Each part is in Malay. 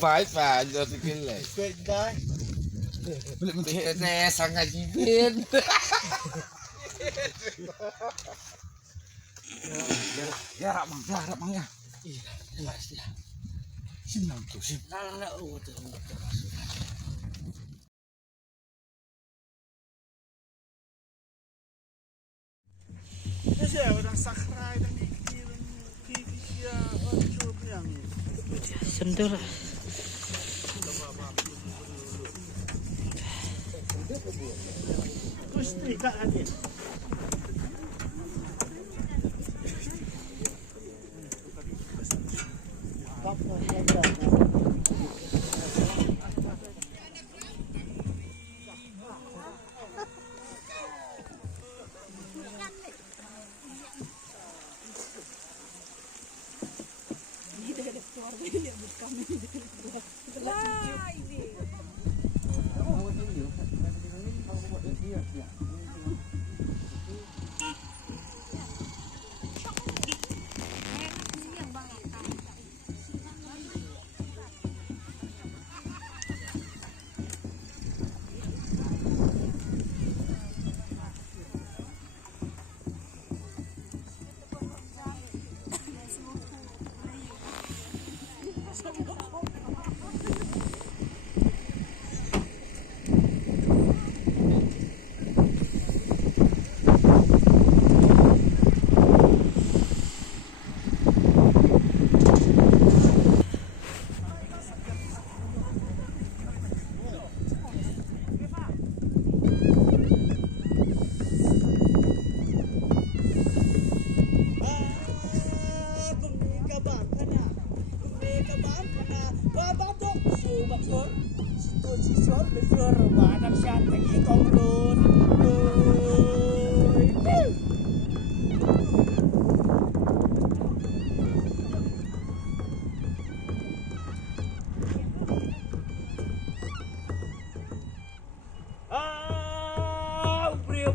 Baik pak, jadi gila. Kedai. Belum kita sangat jibin. Ya, mang ya. Iya. Senang tuh sih. Nah, tuh. Saya orang sakrai dan dikirim kikisya coba yang sendur. Gusti tak ada.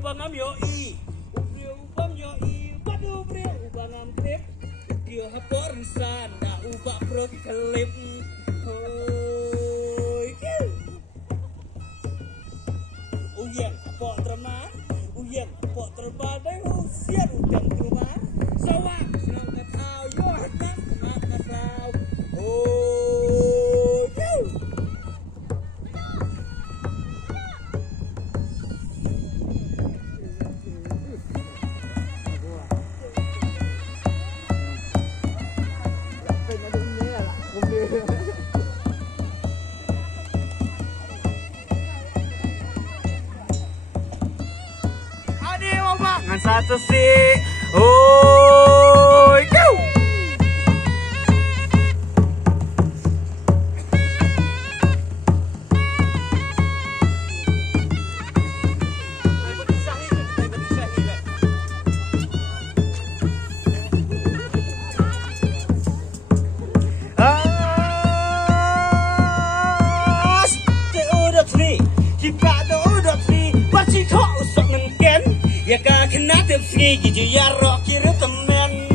Ubangam yoi, ubam yoi, padu ubangam trip, dia hapor sana, ubak pro kelip, uyang pok terman, uyang pok terbal, bayu siap udang rumah, sawah senang kau yo hendak makan kau, satu sih, ya kah kena tepsi gitu ya roh kira temen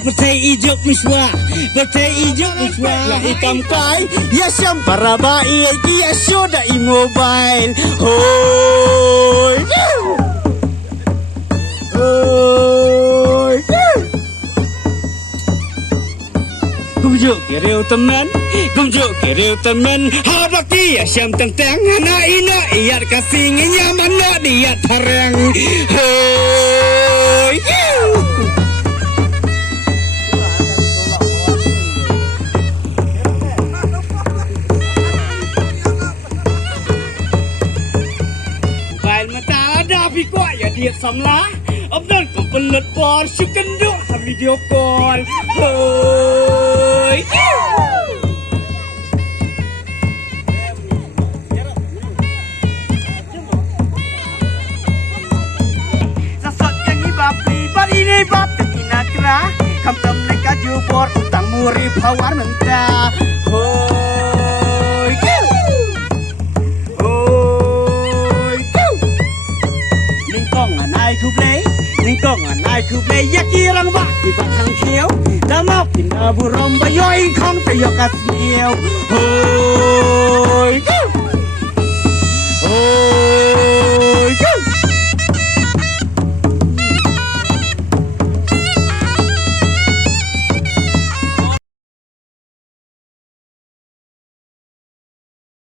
Pertai ijo miswa, pertai ijo miswa, ikam kai, ya syam para bayi, ya shoda mobile, hoi, hoi, gumjuk kiriu teman, habaki ya syam tentang, anak ina iat kasih nyaman nak diat harang, hoi. Tapi kok ya dia samlah Abdul kau pelet por Syukan duk video call Hoi Sasot yang ni bapi Bari ni bap Tekina kerah ำตำในกาจูบอดตังมูรีภาวานเหมือนตาโอ้ยโอ้ยนิ่งกล้องนายทุบเลยนิ่งกล้องนายทุบเลยยากีรังวะที่ปากทางเขียวดามอกกินอาบุรมบย่อยของตะยกัสเนียวโอ้ย